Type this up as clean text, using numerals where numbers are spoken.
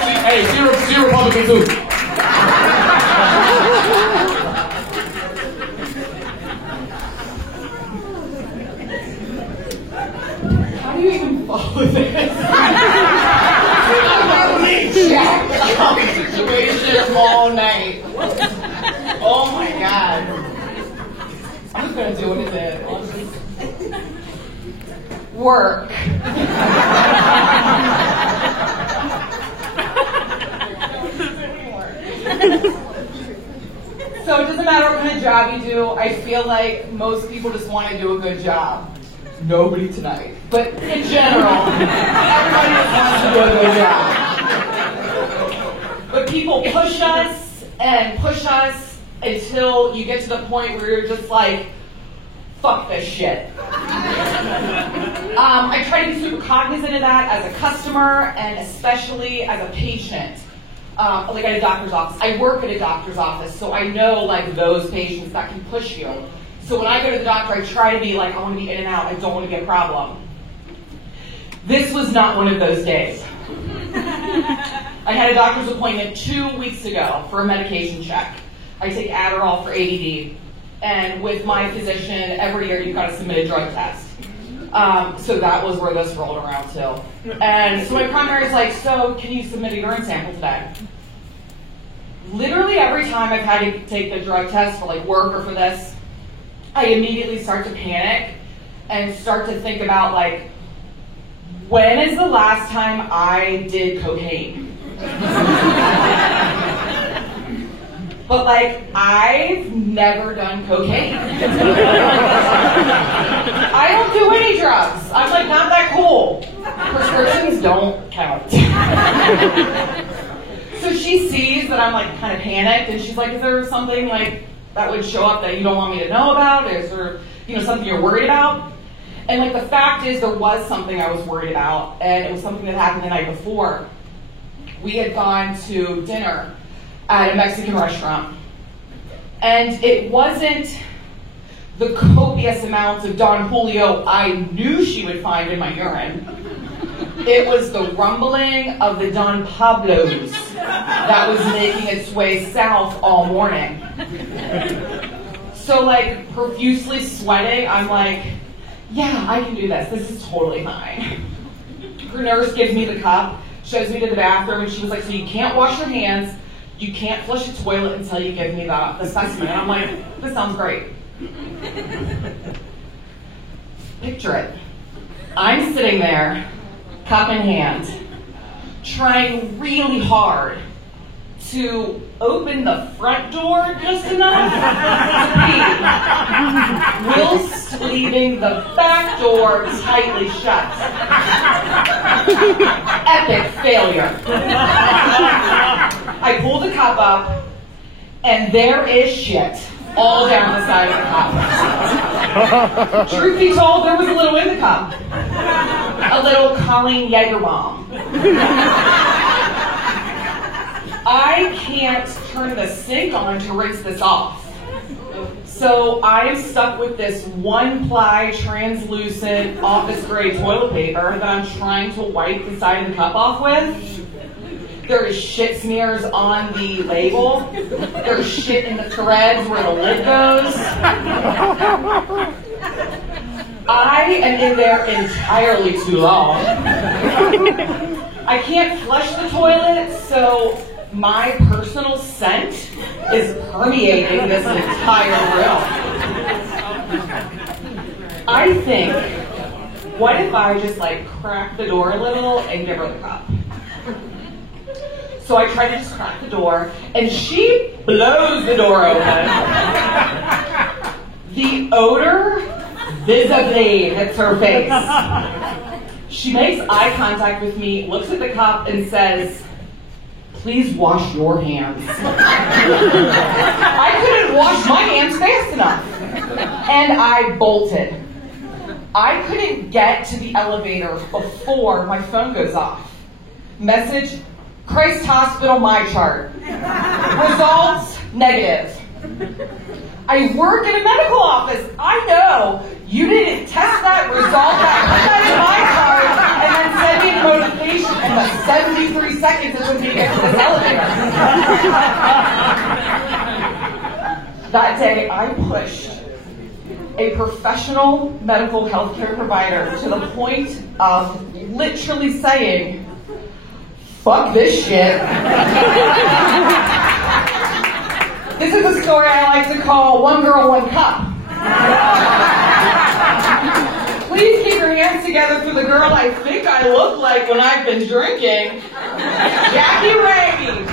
Hey, she Republican too. How do you even follow this? Situation all night. Oh my god. I'm just gonna do what it did. Work. So it doesn't matter what kind of job you do. I feel like most people just want to do a good job. Nobody tonight. But in general, everybody just wants to do a good job. But people push us until you get to the point where you're just like, fuck this shit. I try to be super cognizant of that as a customer and especially as a patient. Like at a doctor's office. I work at a doctor's office, so I know like those patients that can push you. So when I go to the doctor, I try to be like, I want to be in and out. I don't want to be a problem. This was not one of those days. I had a doctor's appointment 2 weeks ago for a medication check. I take Adderall for ADD. And with my physician, every year you've got to submit a drug test. So that was where this rolled around too. And so my primary is like, so can you submit a urine sample today? Literally every time I've had to take the drug test for like work or for this, I immediately start to panic and start to think about like, when is the last time I did cocaine? But like, I've never done cocaine. I don't do any drugs. I'm like, not that cool. Prescriptions don't count. So she sees that I'm like kind of panicked and she's like, is there something like that would show up that you don't want me to know about? Is there, something you're worried about? And like the fact is there was something I was worried about, and it was something that happened the night before. We had gone to dinner at a Mexican restaurant. And it wasn't the copious amounts of Don Julio I knew she would find in my urine. It was the rumbling of the Don Pablos that was making its way south all morning. So like profusely sweating, I'm like, yeah, I can do this. This is totally fine. Her nurse gives me the cup, shows me to the bathroom, and she was like, so you can't wash your hands, you can't flush the toilet until you give me the specimen. And I'm like, this sounds great. Picture it. I'm sitting there, cup in hand, trying really hard to open the front door just enough to pee, whilst leaving the back door tightly shut. Epic failure. I pull the cup up, and there is shit all down the side of the cup. Truth be told, there was a little in the cup. A little Colleen Jaegerbomb. I can't turn the sink on to rinse this off. So I am stuck with this one-ply, translucent, office-grade toilet paper that I'm trying to wipe the side of the cup off with. There is shit smears on the label. There's shit in the threads where the lid goes. I am in there entirely too long. I can't flush the toilet, so my personal scent is permeating this entire room. I think, what if I just like crack the door a little and give her the cup? So I try to just crack the door, and she blows the door open. The odor visibly hits her face. She makes eye contact with me, looks at the cup, and says, please wash your hands. I couldn't wash my hands fast enough. And I bolted. I couldn't get to the elevator before my phone goes off. Message, Christ Hospital, my chart. Results, negative. I work in a medical office. I know. You didn't test that result, that put that in my chart, and then send me a notification in the 73 seconds it took me to get to this elevator. That day, I pushed a professional medical healthcare provider to the point of literally saying, "Fuck this shit." This is a story I like to call "One Girl, One Cup." Please keep your hands together for the girl I think I look like when I've been drinking, Jackie Ray.